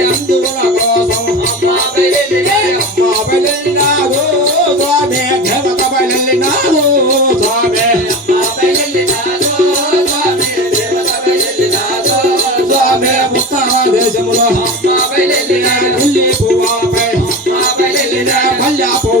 హిందువుల కోసం అమ్మ బయలునాడు స్వామి దేవత బయలునాడు స్వామి స్వామి ఉత్తర దేశంలో అమ్మ బయలునాడు పువ్వాపై మల్లాపు